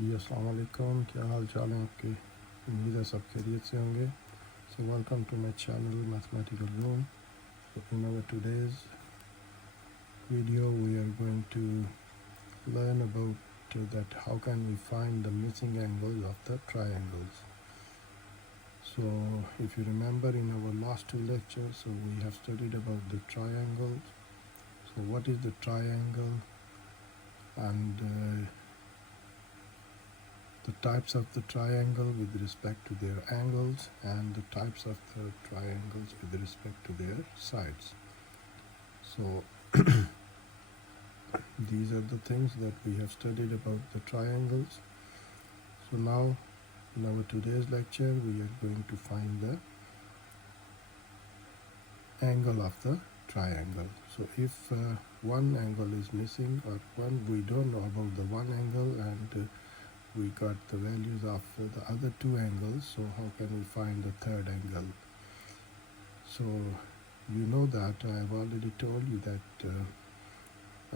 जी अस्सलाम वालेकुम, क्या हाल चाल है आपके। उम्मीद है सब खैरियत से होंगे। So welcome to my channel mathematical room. So in our today's video we are going to learn about that how can we find the missing angles of the triangles. So if you remember in our last two lectures, so we have studied about the triangles. So what is the triangle, and the types of the triangle with respect to their angles, and the types of the triangles with respect to their sides. So these are the things that we have studied about the triangles. So now in our today's lecture we are going to find the angle of the triangle. So if one angle is missing, or one we don't know about the one angle, and we got the values of the other two angles, so how can we find the third angle? So you know that I have already told you that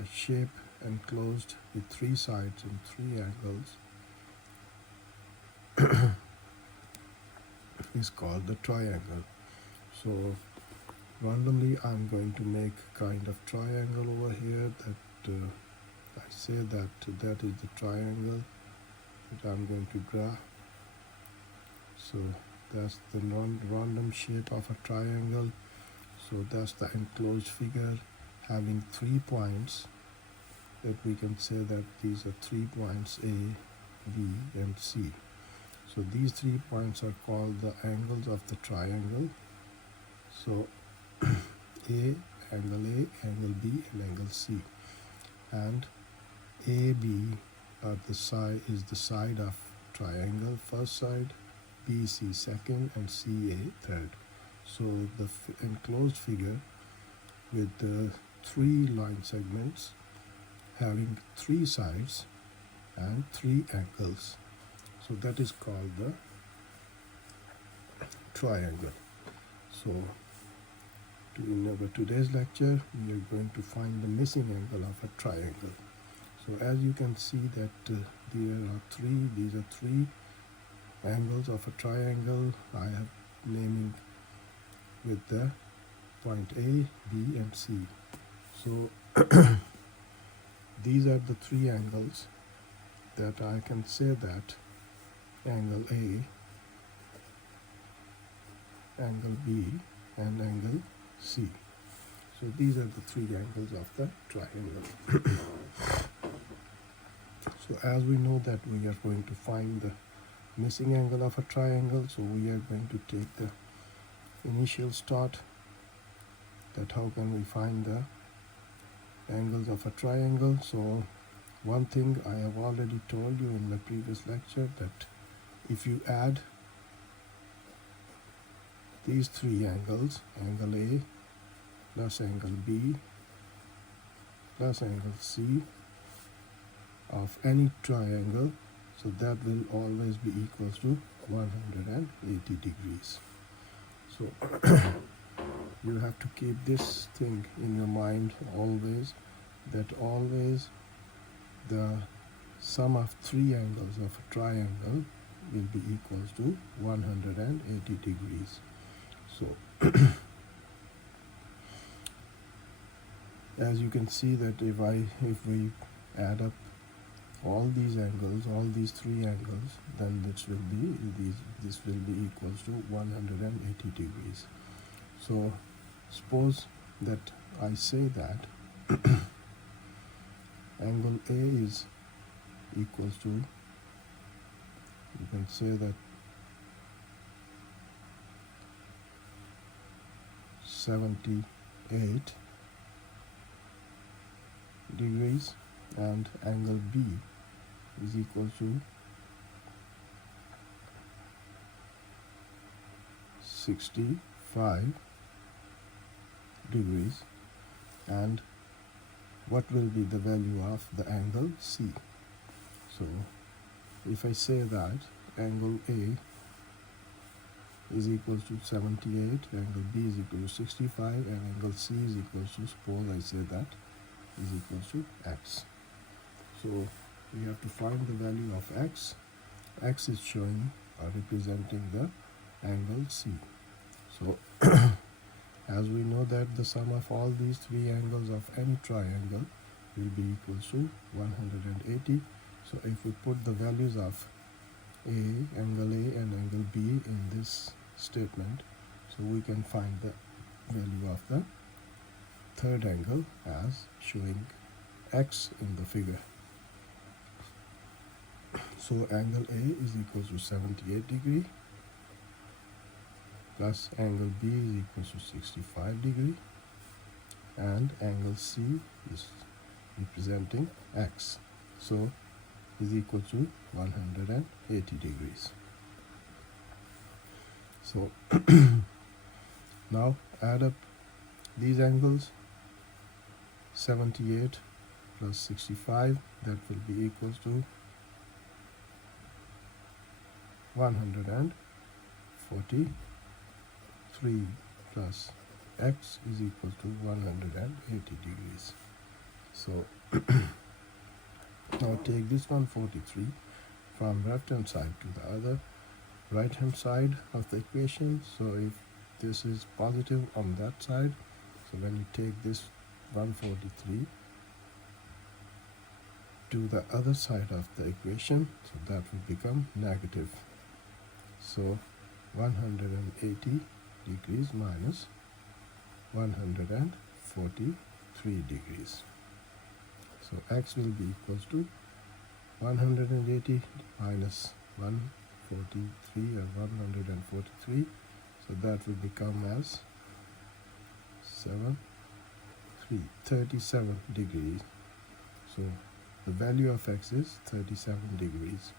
a shape enclosed with three sides and three angles is called the triangle. So randomly I'm going to make kind of triangle over here that I say that that is the triangle that I'm going to draw. So that's the random shape of a triangle. So that's the enclosed figure having 3 points, that we can say that these are 3 points A, B and C. So these 3 points are called the angles of the triangle. So A, angle A, angle B and angle C, and AB are the side is the side of triangle, first side, BC second and CA third. So the enclosed figure with the 3 line segments having 3 sides and 3 angles, so that is called the triangle. So in our today's lecture we are going to find the missing angle of a triangle. So as you can see that these are 3 angles of a triangle. I have naming with the point A, B and C. So these are the 3 angles that I can say that angle A, angle B and angle C. So these are the 3 angles of the triangle. So as we know that we are going to find the missing angle of a triangle, so we are going to take the initial start, that how can we find the angles of a triangle. So one thing I have already told you in the previous lecture, that if you add these 3 angles, angle A plus angle B plus angle C of any triangle, so that will always be equals to 180 degrees. So you have to keep this thing in your mind always, that always the sum of 3 angles of a triangle will be equals to 180 degrees. So as you can see that if we add up all these angles, all these 3 angles, then this will be equals to 180 degrees. So suppose that I say that angle A is equals to, you can say that 78 degrees, and angle B is equal to 65 degrees, and what will be the value of the angle C? So if I say that angle A is equal to 78, angle B is equal to 65, and angle C is equal to, suppose I say that, is equal to X. So we have to find the value of x. X is showing or representing the angle C. So as we know that the sum of all these three angles of any triangle will be equal to 180. So if we put the values of angle A and angle B in this statement, so we can find the value of the third angle as showing x in the figure. So angle A is equal to 78 degree plus angle B is equal to 65 degree and angle C is representing x, so is equal to 180 degrees. So now add up these angles. 78 plus 65, that will be equal to 143 plus x is equal to 180 degrees. So now take this 143 from left hand side to the other right hand side of the equation. So if this is positive on that side, so when you take this 143 to the other side of the equation, so that will become negative. So 180 degrees minus 143 degrees. So x will be equals to 180 minus 143 or 143. So that will become as 37 degrees. So the value of x is 37 degrees.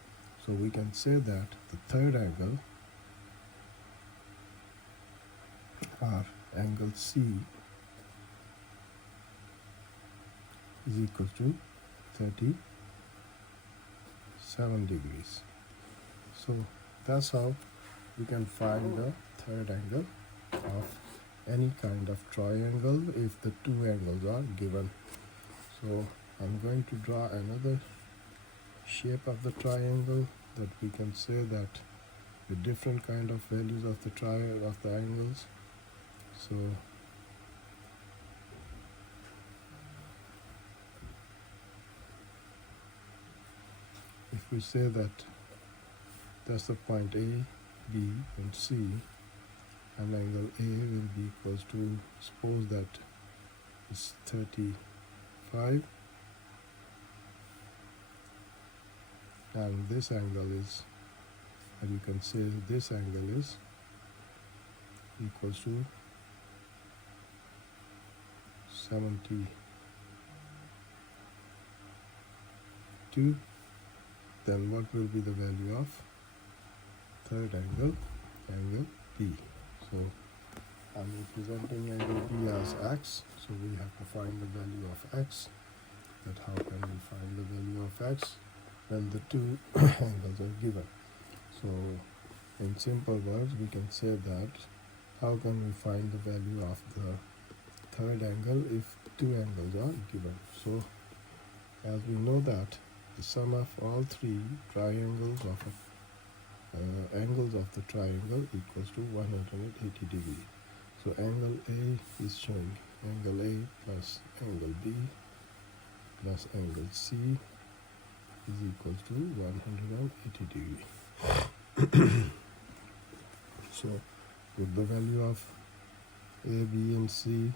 So we can say that the third angle, or angle C, is equal to 37 degrees. So that's how we can find the third angle of any kind of triangle if the two angles are given. So I'm going to draw another shape of the triangle that we can say that with different kind of values of the angles. So if we say that that's the point A, B and C, and angle A will be equals to, suppose that it's 35, and this angle is, and you can say this angle is equals to 72, then what will be the value of third angle, angle B? So I'm representing angle B as x, so we have to find the value of x. That how can we find the value of x when the two angles are given? So in simple words, we can say that how can we find the value of the third angle if two angles are given? So as we know that the sum of all three triangles of angles of the triangle equals to 180 degrees. So angle A is showing angle A plus angle B plus angle C is equal to 180 degrees. So with the value of A, B and C,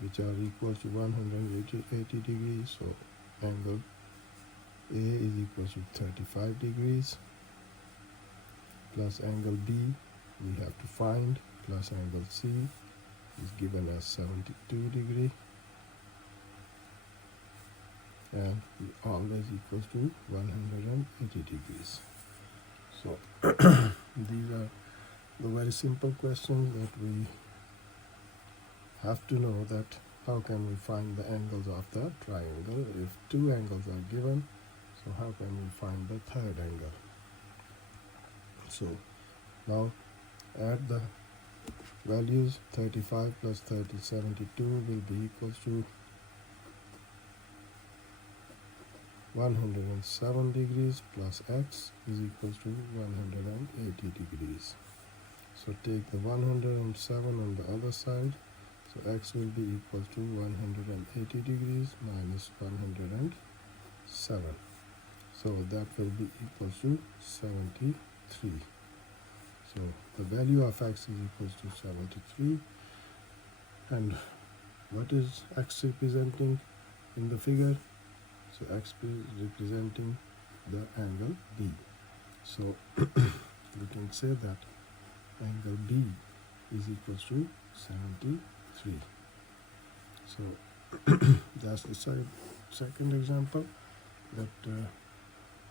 which are equal to 180 degrees, so angle A is equal to 35 degrees plus angle B we have to find plus angle C is given as 72 degree, and always equals to 180 degrees. So these are the very simple questions that we have to know, that how can we find the angles of the triangle if two angles are given. So how can we find the third angle? So now add the values. 35 plus 72 will be equal to 107 degrees plus x is equals to 180 degrees. So take the 107 on the other side. So x will be equal to 180 degrees minus 107. So that will be equal to 73. So the value of x is equal to 73. And what is x representing in the figure? So x is representing the angle B. So we can say that angle B is equal to 73. So that's the second example that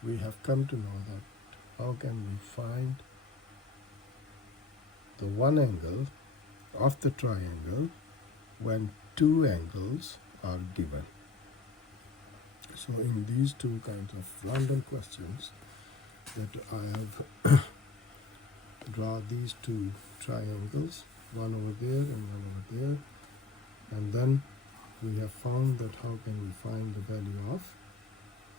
we have come to know that how can we find the one angle of the triangle when two angles are given. So in these two kinds of random questions that I have draw these two triangles, one over there and one over there, and then we have found that how can we find the value of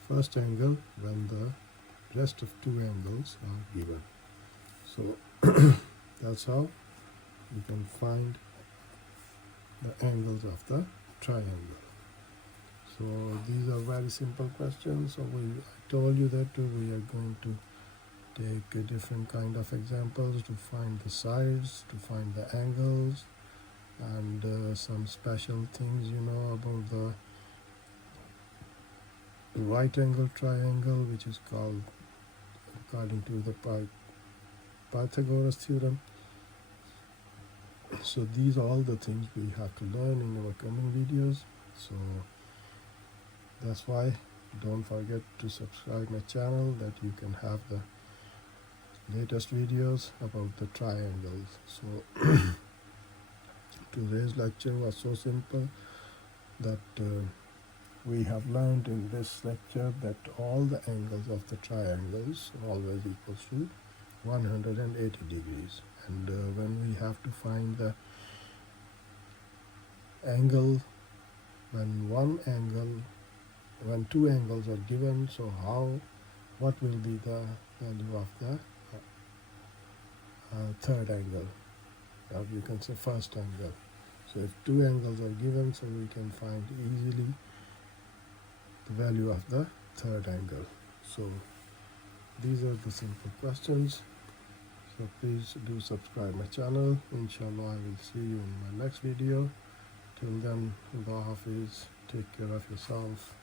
first angle when the rest of two angles are given. So that's how we can find the angles of the triangle. So these are very simple questions. So I told you that we are going to take a different kind of examples to find the sides, to find the angles, and some special things, about the right angle triangle, which is called according to the Pythagoras theorem. So these are all the things we have to learn in our coming videos. So that's why don't forget to subscribe my channel, that you can have the latest videos about the triangles. So today's lecture was so simple that we have learned in this lecture that all the angles of the triangles always equals to 180 degrees, and when we have to find the angle when two angles are given, so what will be the value of the third angle, or you can say first angle. So if two angles are given, so we can find easily the value of the third angle. So these are the simple questions. So please do subscribe my channel. Inshallah, I will see you in my next video. Till then, Allah Hafiz. Take care of yourself.